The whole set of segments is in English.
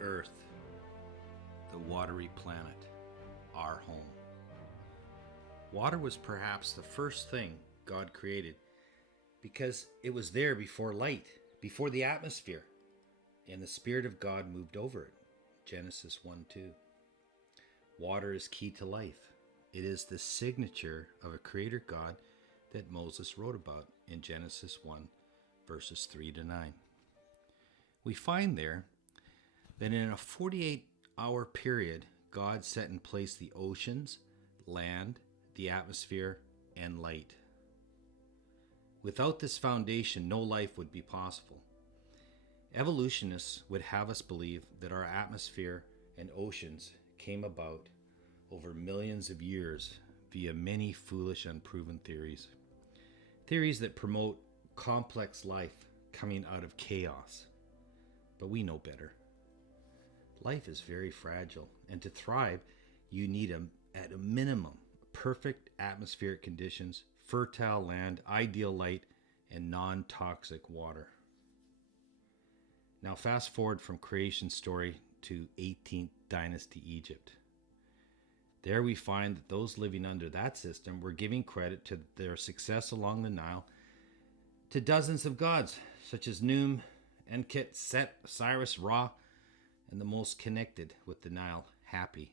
Earth, the watery planet, our home. Water was perhaps the first thing God created because it was there before light, before the atmosphere, and the Spirit of God moved over it. Genesis 1:2. Water is key to life. It is the signature of a creator God that Moses wrote about in Genesis 1, verses 3 to 9. We find there that in a 48-hour period, God set in place the oceans, land, the atmosphere, and light. Without this foundation, no life would be possible. Evolutionists would have us believe that our atmosphere and oceans came about over millions of years via many foolish, unproven theories. Theories that promote complex life coming out of chaos. But we know better. Life is very fragile, and to thrive, you need, at a minimum, perfect atmospheric conditions, fertile land, ideal light, and non-toxic water. Now fast forward from creation story to 18th dynasty Egypt. There we find that those living under that system were giving credit to their success along the Nile to dozens of gods, such as Num, Enket, Set, Osiris, Ra, and the most connected with the Nile, Happy.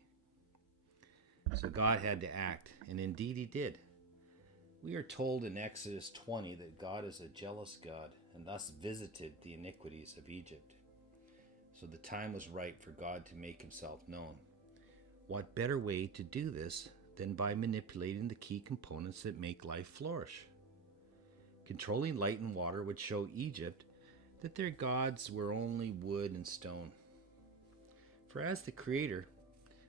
So God had to act, and indeed he did. We are told in Exodus 20 that God is a jealous God and thus visited the iniquities of Egypt. So the time was right for God to make himself known. What better way to do this than by manipulating the key components that make life flourish? Controlling light and water would show Egypt that their gods were only wood and stone. For as the Creator,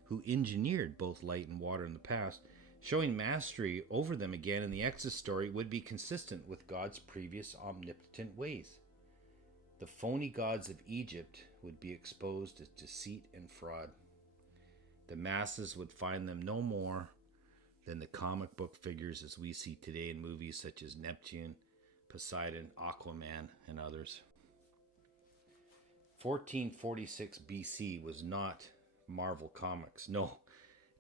who engineered both light and water in the past, showing mastery over them again in the Exodus story would be consistent with God's previous omnipotent ways. The phony gods of Egypt would be exposed as deceit and fraud. The masses would find them no more than the comic book figures as we see today in movies such as Neptune, Poseidon, Aquaman, and others. 1446 BC was not Marvel Comics. No,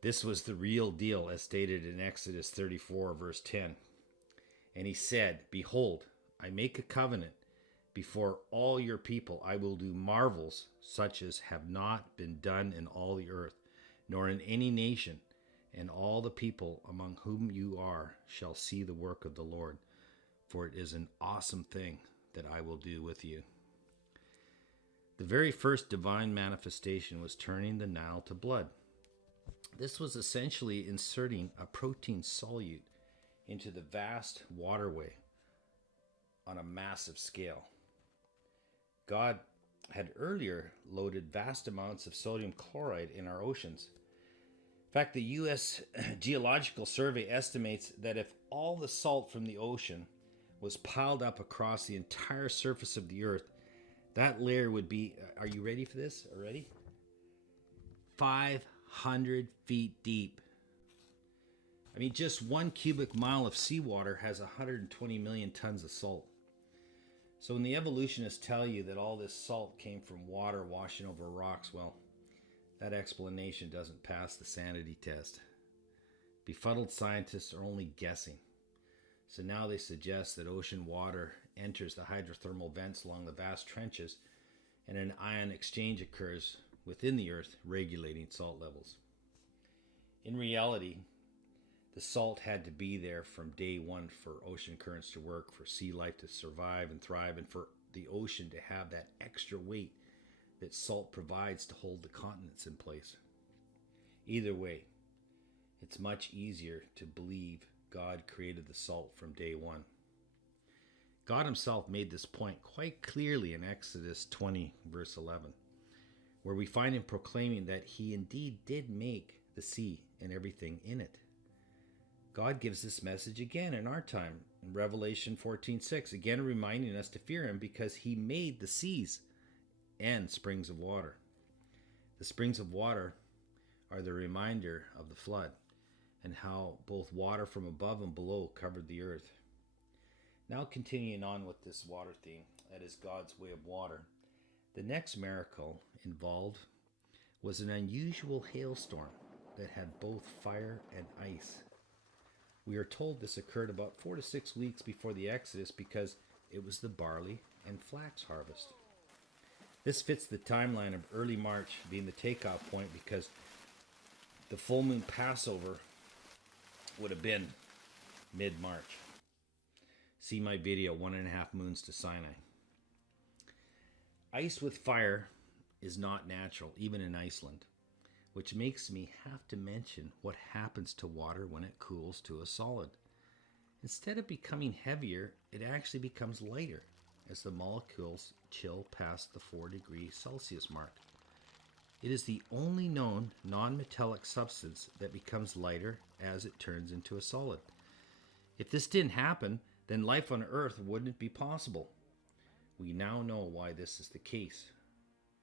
this was the real deal as stated in Exodus 34 verse 10. And he said, "Behold, I make a covenant before all your people. I will do marvels such as have not been done in all the earth, nor in any nation, and all the people among whom you are shall see the work of the Lord, for it is an awesome thing that I will do with you." The very first divine manifestation was turning the Nile to blood. This was essentially inserting a protein solute into the vast waterway on a massive scale. God had earlier loaded vast amounts of sodium chloride in our oceans. In fact, the U.S. Geological Survey estimates that if all the salt from the ocean was piled up across the entire surface of the earth, that layer would be, are you ready for this already? 500 feet deep. I mean, just 1 cubic mile of seawater has 120 million tons of salt. So when the evolutionists tell you that all this salt came from water washing over rocks, well, that explanation doesn't pass the sanity test. Befuddled scientists are only guessing. So now they suggest that ocean water enters the hydrothermal vents along the vast trenches, and an ion exchange occurs within the earth, regulating salt levels. In reality, the salt had to be there from day one for ocean currents to work, for sea life to survive and thrive, and for the ocean to have that extra weight that salt provides to hold the continents in place. Either way, it's much easier to believe God created the salt from day one. God himself made this point quite clearly in Exodus 20, verse 11, where we find him proclaiming that he indeed did make the sea and everything in it. God gives this message again in our time in Revelation 14:6, again reminding us to fear him because he made the seas and springs of water. The springs of water are the reminder of the flood and how both water from above and below covered the earth. Now continuing on with this water theme, that is God's way of water. The next miracle involved was an unusual hailstorm that had both fire and ice. We are told this occurred about 4 to 6 weeks before the Exodus because it was the barley and flax harvest. This fits the timeline of early March being the takeoff point because the full moon Passover would have been mid-March. See my video, 1.5 Moons to Sinai. Ice with fire is not natural, even in Iceland, which makes me have to mention what happens to water when it cools to a solid. Instead of becoming heavier, it actually becomes lighter as the molecules chill past the 4 degrees Celsius mark. It is the only known non-metallic substance that becomes lighter as it turns into a solid. If this didn't happen, then life on Earth wouldn't be possible. We now know why this is the case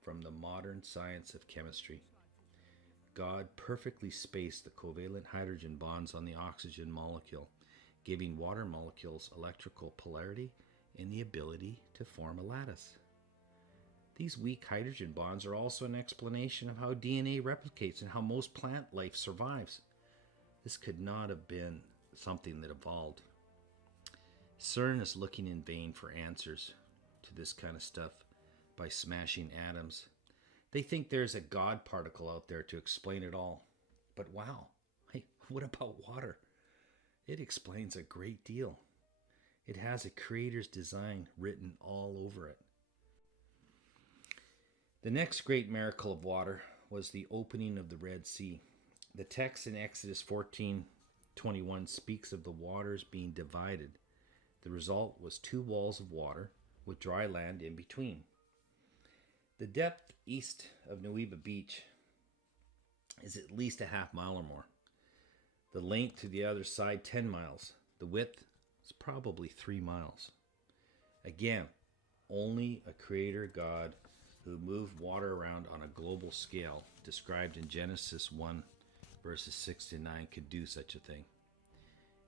from the modern science of chemistry. God perfectly spaced the covalent hydrogen bonds on the oxygen molecule, giving water molecules electrical polarity and the ability to form a lattice. These weak hydrogen bonds are also an explanation of how DNA replicates and how most plant life survives. This could not have been something that evolved. CERN is looking in vain for answers to this kind of stuff by smashing atoms. They think there's a God particle out there to explain it all. But wow, what about water? It explains a great deal. It has a creator's design written all over it. The next great miracle of water was the opening of the Red Sea. The text in Exodus 14:21 speaks of the waters being divided. The result was 2 walls of water with dry land in between. The depth east of Nueva Beach is at least a half mile or more. The length to the other side, 10 miles. The width is probably 3 miles. Again, only a creator God who moved water around on a global scale, described in Genesis 1, verses 6 to 9, could do such a thing.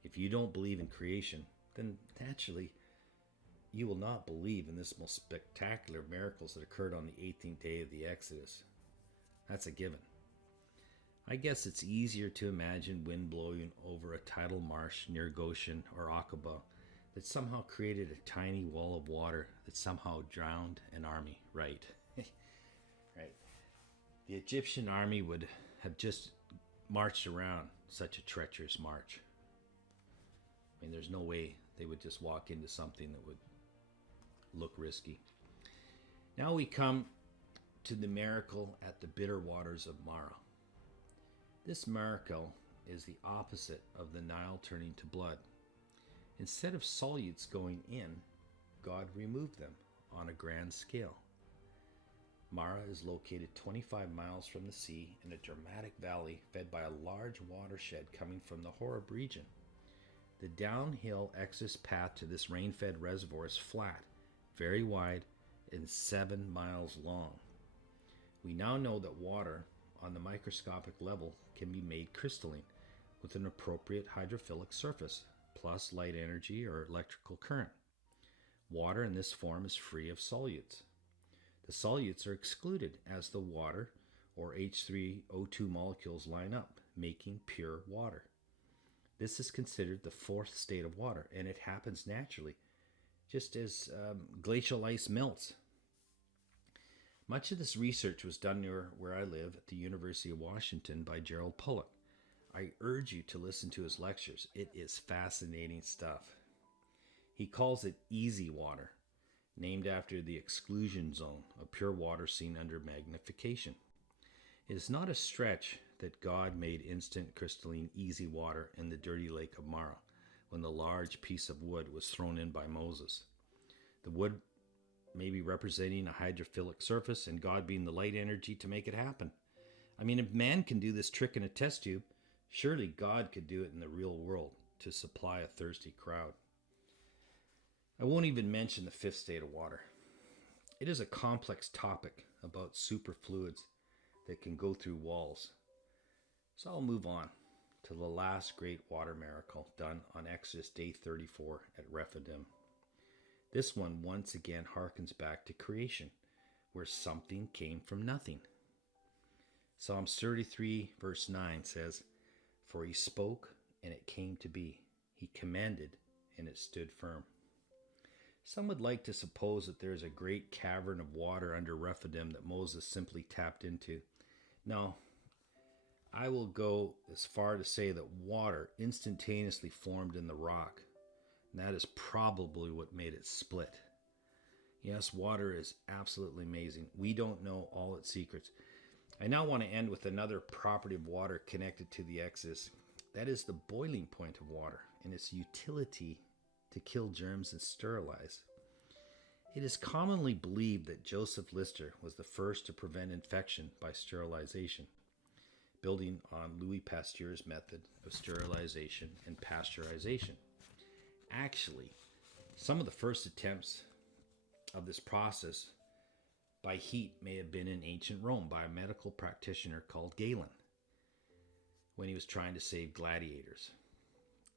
If you don't believe in creation, then naturally you will not believe in this most spectacular miracles that occurred on the 18th day of the Exodus. That's a given. I guess it's easier to imagine wind blowing over a tidal marsh near Goshen or Aqaba that somehow created a tiny wall of water that somehow drowned an army, right? Right. The Egyptian army would have just marched around such a treacherous march. I mean, there's no way they would just walk into something that would look risky. Now we come to the miracle at the bitter waters of Marah. This miracle is the opposite of the Nile turning to blood. Instead of solutes going in, God removed them on a grand scale. Marah is located 25 miles from the sea in a dramatic valley fed by a large watershed coming from the Horeb region. The downhill Exodus path to this rain-fed reservoir is flat, very wide, and 7 miles long. We now know that water on the microscopic level can be made crystalline with an appropriate hydrophilic surface, plus light energy or electrical current. Water in this form is free of solutes. The solutes are excluded as the water or H3O2 molecules line up, making pure water. This is considered the 4th state of water, and it happens naturally, just as glacial ice melts. Much of this research was done near where I live at the University of Washington by Gerald Pollack. I urge you to listen to his lectures. It is fascinating stuff. He calls it easy water, named after the exclusion zone of pure water seen under magnification. It is not a stretch that God made instant crystalline easy water in the dirty lake of Marah when the large piece of wood was thrown in by Moses. The wood may be representing a hydrophilic surface and God being the light energy to make it happen. I mean, if man can do this trick in a test tube, surely God could do it in the real world to supply a thirsty crowd. I won't even mention the 5th state of water. It is a complex topic about superfluids that can go through walls. So I'll move on to the last great water miracle done on Exodus day 34 at Rephidim. This one once again harkens back to creation, where something came from nothing. Psalms 33 verse 9 says, "For he spoke, and it came to be. He commanded, and it stood firm." Some would like to suppose that there is a great cavern of water under Rephidim that Moses simply tapped into. No, I will go as far to say that water instantaneously formed in the rock, and that is probably what made it split. Yes, water is absolutely amazing. We don't know all its secrets. I now want to end with another property of water connected to the Exodus. That is the boiling point of water and its utility to kill germs and sterilize. It is commonly believed that Joseph Lister was the first to prevent infection by sterilization, building on Louis Pasteur's method of sterilization and pasteurization. Actually, some of the first attempts of this process by heat may have been in ancient Rome by a medical practitioner called Galen when he was trying to save gladiators.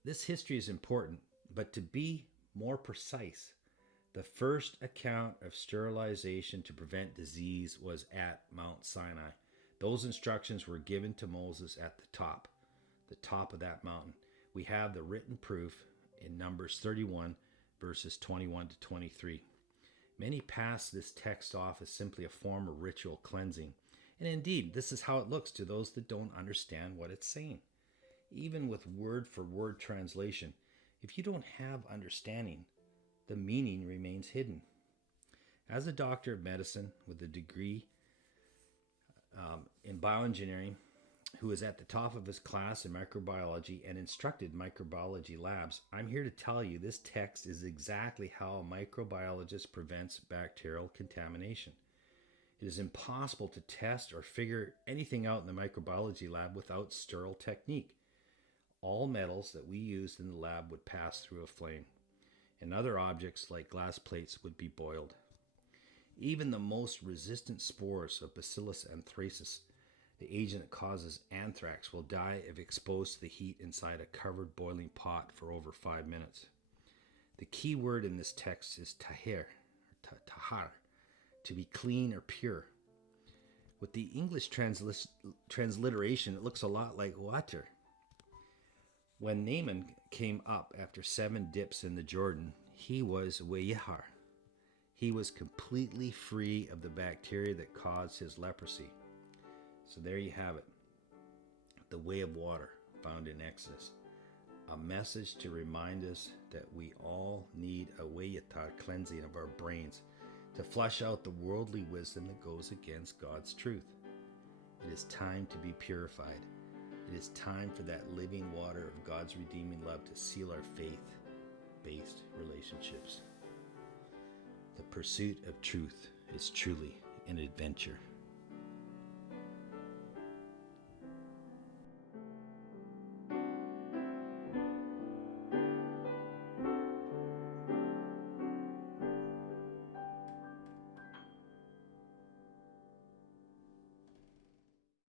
This history is important, but to be more precise, the first account of sterilization to prevent disease was at Mount Sinai. Those instructions were given to Moses at the top of that mountain. We have the written proof in Numbers 31, verses 21 to 23. Many pass this text off as simply a form of ritual cleansing. And indeed, this is how it looks to those that don't understand what it's saying. Even with word-for-word translation, if you don't have understanding, the meaning remains hidden. As a doctor of medicine with a degree in bioengineering, who is at the top of his class in microbiology and instructed microbiology labs, I'm here to tell you this text is exactly how a microbiologist prevents bacterial contamination. It is impossible to test or figure anything out in the microbiology lab without sterile technique. All metals that we used in the lab would pass through a flame, and other objects like glass plates would be boiled. Even the most resistant spores of Bacillus anthracis, the agent that causes anthrax, will die if exposed to the heat inside a covered boiling pot for over 5 minutes. The key word in this text is tahir, to be clean or pure. With the English transliteration, it looks a lot like water. When Naaman came up after 7 dips in the Jordan, he was wayihar. He was completely free of the bacteria that caused his leprosy. So there you have it. The way of water found in Exodus. A message to remind us that we all need a wayatar cleansing of our brains to flush out the worldly wisdom that goes against God's truth. It is time to be purified. It is time for that living water of God's redeeming love to seal our faith-based relationships. The pursuit of truth is truly an adventure.